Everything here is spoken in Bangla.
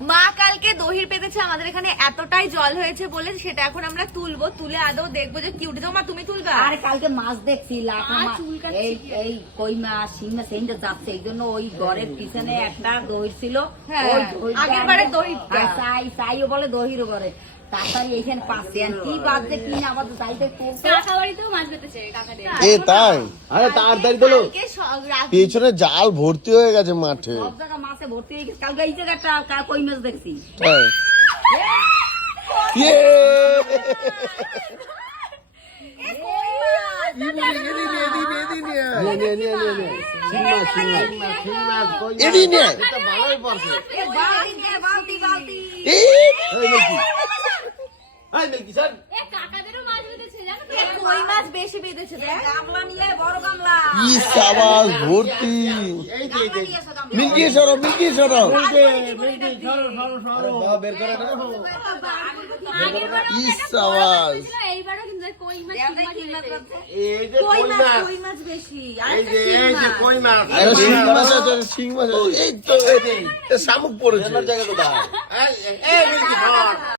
মা কালকে দহির পেতেছে আমাদের এখানে, এতটাই জল হয়েছে বলে সেটা এখন আমরা তুলবো, তুলে আদৌ দেখবো যে কি উঠেছে। মা তুমি তুলবা? আরে কালকে মাছ দেখছি লাখা মাছ, এই কই মাছ শিং মাছ সেইটা যাচ্ছে, এই জন্য ওই ঘরের পিছনে একটা দই ছিল, ওই দইটা আগের বারে দহিটা। চাইও বলে দহিরও করে, তাড়াতাড়ি এইখানে পাচ্ছে কি বাদে কি না আমাদের চাইতে কাকা বাড়িতেও মাছ পেতেছে কাকাদের। এ তাই? আরে তাড়াতাড়ি তোলো, কালকে রাত পেছনে জাল ভর্তি হয়ে গেছে মাঠে। সব জায়গা মাছে ভর্তি হয়ে গেছে। কালকে এই জায়গাটা কই মাছ দেখছি। তাই? ইয়ে! এডি নিয়ে এ কাকাদেরও মাছ পেতেছে জানো তো? কই মাছ বেশি বেঁধেছে দেখ। গামলা নিয়ে বড় গামলা কি সাবাস ভর্তি। মিল্কি সরো, মিল্কি সরো। কি সাবাস। এইবারও কিন্তু কই মাছ শিং মাছ পেতেছে। কই মাছ বেশি। আরে শিং মাছ আছে, শিং মাছ আছে। এই তো শামুক পড়েছে।